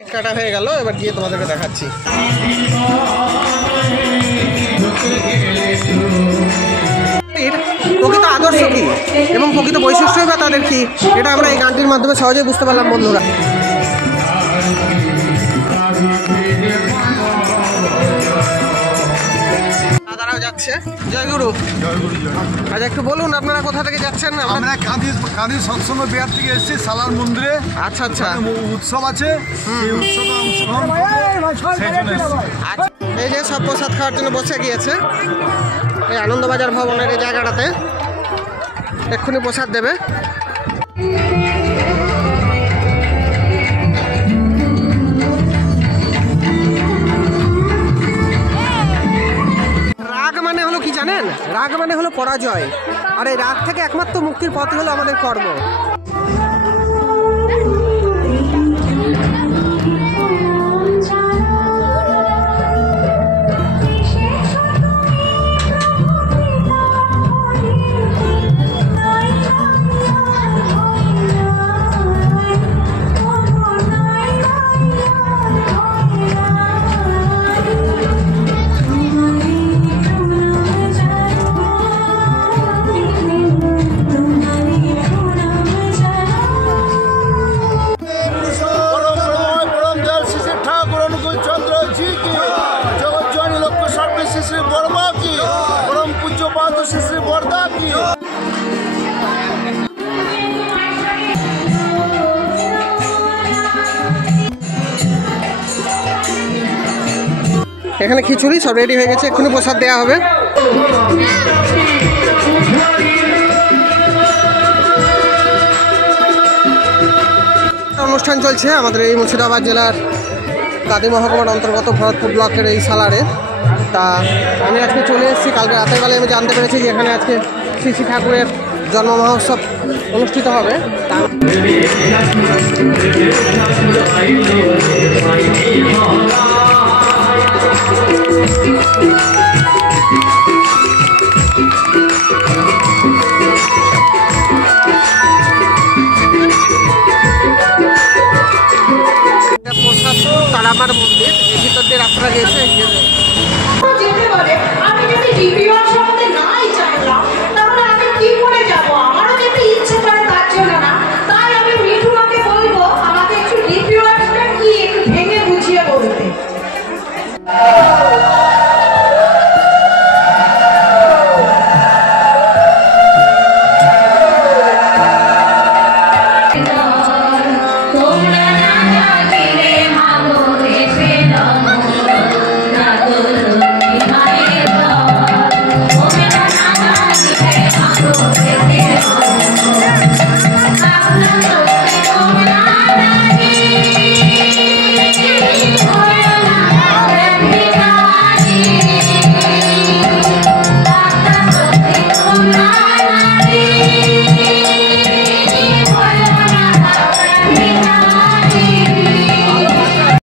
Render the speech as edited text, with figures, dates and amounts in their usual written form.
কাটা হয়ে গেল, এবার গিয়ে তোমাদেরকে দেখাচ্ছি। প্রকৃত আদর্শ কি এবং প্রকৃত বৈশিষ্ট্যই বা তাদের কি, এটা আমরা এই গানটির মাধ্যমে সহজেই বুঝতে পারলাম বন্ধুরা। দাদারাও যাচ্ছে। জয় গুরু। আচ্ছা একটু বলুন আপনারা কোথা থেকে যাচ্ছেন? আমরা কাঁদির সৎসঙ্গ বিহার থেকে এসেছি সালার মন্দিরে। আচ্ছা আচ্ছা, উৎসব আছে, এই উৎসবে অংশগ্রহণ আচ্ছা। এই যে সব প্রসাদ খাওয়ার জন্য বসে গিয়েছে এই আনন্দবাজার ভবনের এই জায়গাটাতে, এক্ষুনি প্রসাদ দেবে। রাগ মানে হলো কি জানেন? রাগ মানে হলো পরাজয়, আর এই রাগ থেকে একমাত্র মুক্তির পথ হলো আমাদের কর্ম। এখানে খিচুড়ি সব রেডি হয়ে গেছে, এক্ষুনি প্রসাদ দেওয়া হবে। অনুষ্ঠান চলছে আমাদের এই মুর্শিদাবাদ জেলার কাঁদি মহকুমার অন্তর্গত ভরতপুর ব্লকের এই সালারে। তা আমি আজকে চলে এসেছি, কালকে রাতের বেলায় আমি জানতে পেরেছি যে এখানে আজকে শ্রী শ্রী ঠাকুরের জন্ম মহোৎসব অনুষ্ঠিত হবে। তারামার মন্দির, এই ভিতর দিয়ে রাস্তা গিয়েছে।